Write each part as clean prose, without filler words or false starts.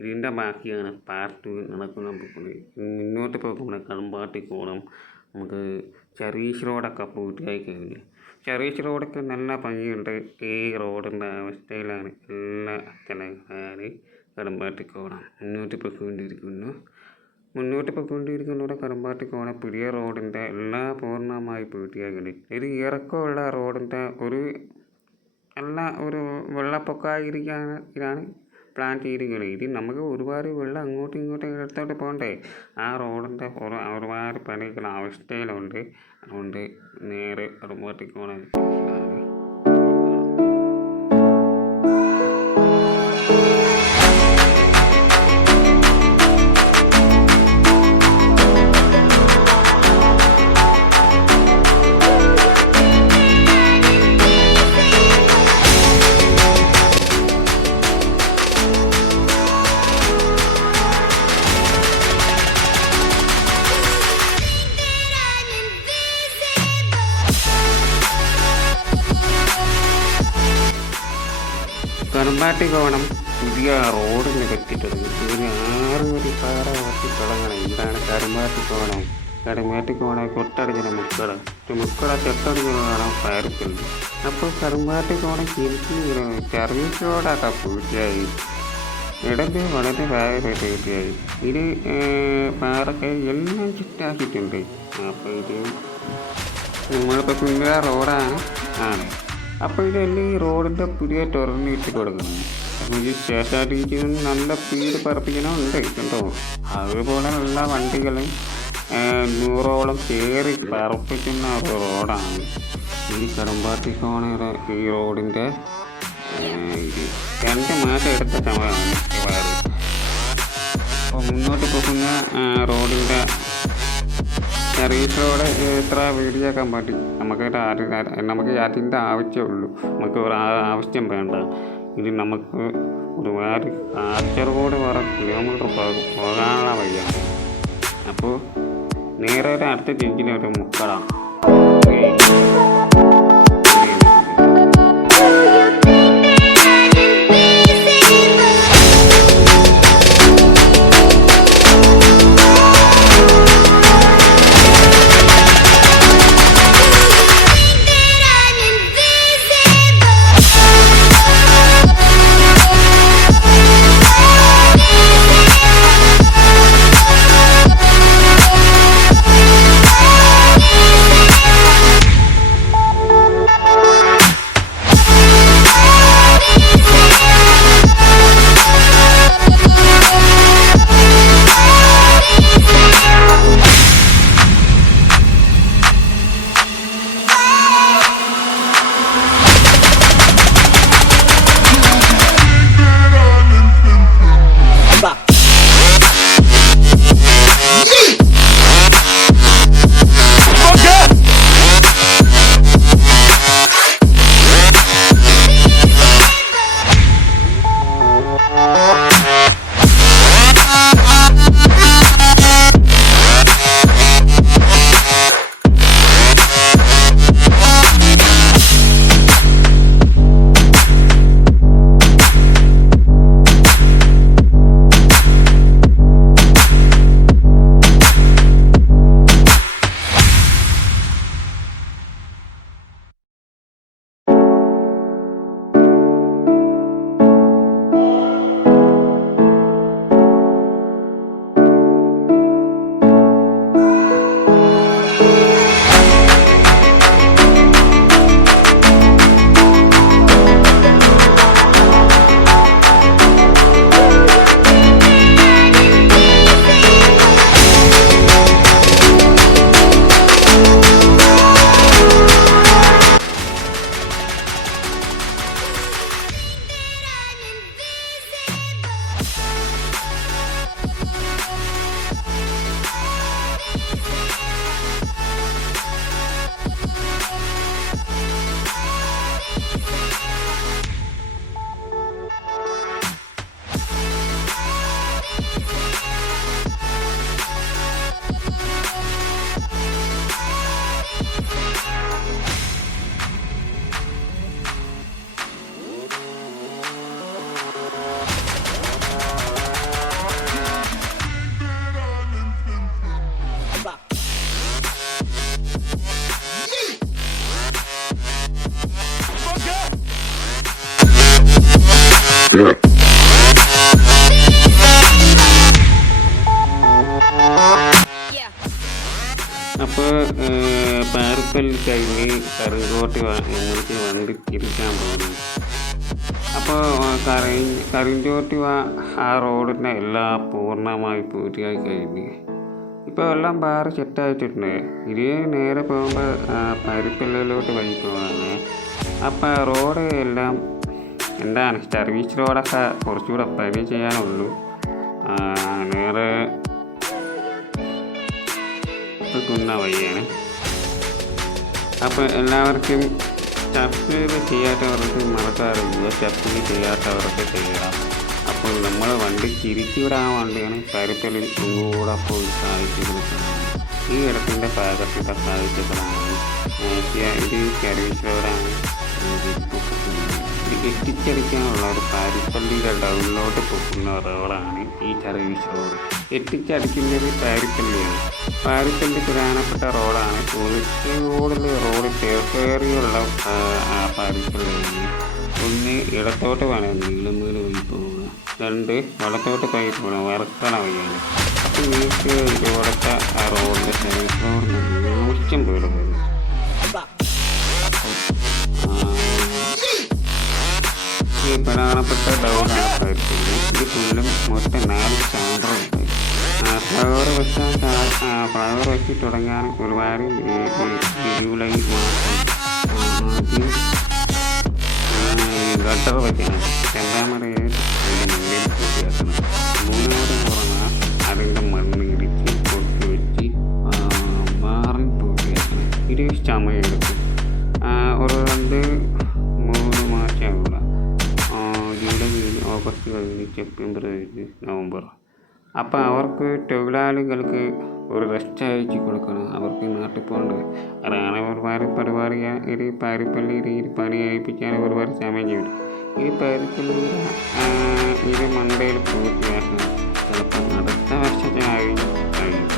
ഇതിൻ്റെ ബാക്കിയാണ് പാർട്ട് 2 നടക്കുന്ന പോകുന്നത്. മുന്നോട്ട് പോകുമ്പോൾ കളമ്പാട്ടിക്കോണം നമുക്ക് ചെറീഷ് റോഡൊക്കെ പൂർത്തിയായി കഴിഞ്ഞു. ചെറീഷ് റോഡൊക്കെ നല്ല ഭംഗിയുണ്ട്. ഈ റോഡിൻ്റെ അവസ്ഥയിലാണ് എല്ലാ സ്ഥലങ്ങളും കളമ്പാട്ടിക്കോണം മുന്നോട്ട് പോയിക്കൊണ്ടിരിക്കുന്നവിടെ കളമ്പാട്ടിക്കോണം പുതിയ റോഡിൻ്റെ എല്ലാ പൂർണ്ണമായി പൂർത്തിയാക്കി. ഇത് ഇറക്കമുള്ള റോഡിൻ്റെ ഒരു വെള്ളപ്പൊക്കമായിരിക്കാണ് ഇതാണ് പ്ലാൻ ചെയ്തിരിക്കുന്നത്. ഇത് നമുക്ക് ഒരുപാട് വെള്ളം അങ്ങോട്ടും ഇങ്ങോട്ടും ഇടത്തോട്ട് പോകണ്ടേ. ആ റോഡിൻ്റെ ഒരുപാട് പണികൾ അവസ്ഥയിലുണ്ട്. അതുകൊണ്ട് നേരെ കളമ്പാട്ടിക്കോണം കളമ്പാട്ടിക്കോണം പുതിയ റോഡിന് പറ്റിയിട്ടുണ്ട്. ഇതിന് 6 വരി പാറ വട്ടി തുടങ്ങണം. ഇതാണ് കളമ്പാട്ടിക്കോണം തൊട്ടടിഞ്ഞ മുക്കട തൊട്ടടിഞ്ഞാണ് പാരക്കുണ്ട്. അപ്പോൾ കളമ്പാട്ടിക്കോണം ശരിക്കും സർവീസ് റോഡൊക്കെ പൂർത്തിയായി. ഇടത് വളരെ വേഗമായിട്ട് പൂർത്തിയായി. ഇത് പാറൊക്കെ എല്ലാം ചുറ്റാക്കിയിട്ടുണ്ട്. അപ്പോൾ ഇത് നമ്മളിപ്പോൾ പുതിയ റോഡാണ്. അപ്പോൾ ഇതെല്ലാം ഈ റോഡിൻ്റെ പുതിയ തുറന്നിട്ട് കൊടുക്കണം. അപ്പോൾ ഈ KSRTC നല്ല സ്പീഡ് പറപ്പിക്കണമുണ്ട് കേട്ടോ. അതുപോലെ എല്ലാ വണ്ടികളും 100ഓളം കയറി പറപ്പിക്കുന്ന ഒരു റോഡാണ് ഈ കളമ്പാട്ടിക്കോണം. ഈ റോഡിൻ്റെ 2 മാസം എടുത്ത സമയമാണ് വേറെ. അപ്പോൾ മുന്നോട്ട് പോകുന്ന റോഡിൻ്റെ സർവീസ് റോഡ് എത്ര വീഡിയോക്കാൻ പറ്റി. നമുക്ക് അതിൻ്റെ ആവശ്യമുള്ളൂ. നമുക്ക് ഒരു ആവശ്യം വേണ്ട. ഇത് നമുക്ക് ഒരുപാട് കാസർഗോഡ് വരെ കിലോമീറ്റർ പോകാനുള്ള വഴിയാണ്. അപ്പോൾ നേരെ അടുത്ത ജംഗ്ഷനൊരു മുക്കട. കഴിഞ്ഞ് കറിങ്കോട്ട് നമ്മൾക്ക് വണ്ടി തിരിക്കാൻ പോകുന്നു. അപ്പോൾ കരിങ്കോട്ട് ആ റോഡിൻ്റെ എല്ലാം പൂർണ്ണമായി പൂർത്തിയായി കഴിഞ്ഞ് ഇപ്പോൾ എല്ലാം ബാറ് സെറ്റായിട്ടുണ്ട്. ഇനി നേരെ പോകുമ്പോൾ പരിപ്പല്ലിലോട്ട് വഴി പോകാണ്. അപ്പോൾ റോഡ് എല്ലാം എന്താണ് സർവീസ് റോഡൊക്കെ കുറച്ചുകൂടെ പണി ചെയ്യാനുള്ളൂ. നേരെ കുന്ന വഴിയാണ്. അപ്പോൾ എല്ലാവർക്കും സബ്സ്ക്രൈബ് ചെയ്യാത്തവർക്ക് മറക്കാറില്ല, സബ്സ്ക്രൈബ് ചെയ്യാത്തവർക്ക് ചെയ്യണം. അപ്പോൾ നമ്മൾ വണ്ടി തിരിച്ചുവിടാൻ വേണ്ടിയാണ് പരിപ്പലിൽ ഒന്നുകൂടെ പോയി കാഴ്ചകളാണ്. ഈ ഇടത്തിൻ്റെ ഭാഗത്തിൻ്റെ കാഴ്ചകളാണ്. ഇത് സർവീസ് റോഡാണ്. ഇത് എത്തിച്ചടിക്കാനുള്ള ഒരു പാരിപ്പള്ളിയുടെ ഡൗണിലോട്ട് പോകുന്ന റോഡാണ് ഈ സർവീസ് റോഡ്. എത്തിച്ചടിക്കുന്നത് പാരിപ്പള്ളിയാണ്. പാരിപ്പള്ളി പ്രധാനപ്പെട്ട റോഡാണ്. റോഡ് ചേർക്കേറിയുള്ള പാരിപ്പള്ളിയാണ്. ഒന്ന് ഇടത്തോട്ട് വേണം നീളമേൽ വഴി പോവുക, രണ്ട് വലത്തോട്ട് പോയി പോകണം വർക്കല വഴിയാണ്. അപ്പോൾ വീട്ടിൽ ഇവിടുത്തെ ആ റോഡിൻ്റെ സർവീസ് റോഡിന് മോശം പേര് വരും. ഈ പ്രധാനപ്പെട്ട ഡൗണാണ് പാരിപ്പള്ളി. ഇത് ഫുള്ളും മൊത്തം 4 ചാമ്പറുണ്ട്. ഫ്ലവർ വെച്ച് തുടങ്ങാൻ ഒരുപാട് ജൂലൈ മാസം ഗട്ടർ വയ്ക്കണം. രണ്ടാമത് അതിൻ്റെ മണ്ണിൽ പൂർത്തിയാക്കണം. മൂന്നാമത് പറഞ്ഞാൽ അതിൻ്റെ മണ്ണ് ഇടിച്ച് പൊട്ടി വെച്ച് ബാറിൽ പൂർത്തിയാക്കണം. ഇത് സമയമെടുക്കും. ഒരു 2-3 മാസമുള്ള ജൂലൈ, ഓഗസ്റ്റ് കഴിഞ്ഞ് സെപ്റ്റംബർ കഴിഞ്ഞ് നവംബർ. അപ്പോൾ അവർക്ക് തൊഴിലാളികൾക്ക് ഒരു റെസ്റ്റ് അയച്ചു കൊടുക്കണം. അവർക്ക് നാട്ടിൽ പോകേണ്ടത് അതാണ്. ഒരുപാട് പരിപാടി ഇത് പാരിപ്പള്ളിയിൽ ഈ പണി ഏൽപ്പിക്കാൻ ഒരുപാട് സമയം ചെയ്യും. ഈ പാരിപ്പള്ളി ഇത് മണ്ടയിൽ പൂർത്തിയാക്കണം. ചിലപ്പോൾ അടുത്ത വർഷത്തിനായി കഴിയും.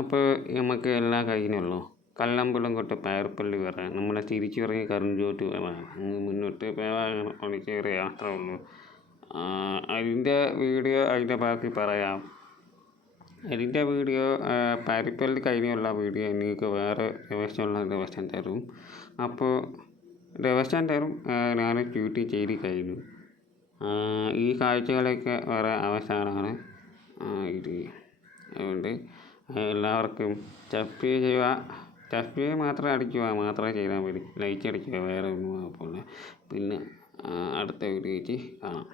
അപ്പോൾ നമുക്ക് എല്ലാം കഴിഞ്ഞുള്ളൂ. കല്ലമ്പലം തൊട്ട് പാരിപ്പള്ളി വരെ നമ്മളെ തിരിച്ചിറങ്ങി കറിഞ്ചോട്ട് വരാം. മുന്നോട്ട് പണിക്കേറിയ യാത്ര ഉള്ളൂ. അതിൻ്റെ വീഡിയോ അതിൻ്റെ ബാക്കി പറയാം. അതിൻ്റെ വീഡിയോ പാരിപ്പള്ളി കഴിഞ്ഞുള്ള വീഡിയോ നിങ്ങൾക്ക് വേറെ ദിവസം തരും. അപ്പോൾ ദിവസം തരും ഞാൻ ഡ്യൂട്ടി ചെയ്ത് കഴിഞ്ഞു. ഈ കാഴ്ചകളൊക്കെ വേറെ അവസാനമാണ് ഇത്. അതുകൊണ്ട് എല്ലാവർക്കും സബ്സ്ക്രൈബ് ചെയ്യുക. സബ്സ്ക്രൈബ് മാത്രമേ ചെയ്താൽ മതി. ലൈക്ക് അടിക്കുക, വേറെ ഒന്നും കുഴപ്പമില്ല. പിന്നെ അടുത്ത വീഡിയോയ്ക്ക് കാണാം.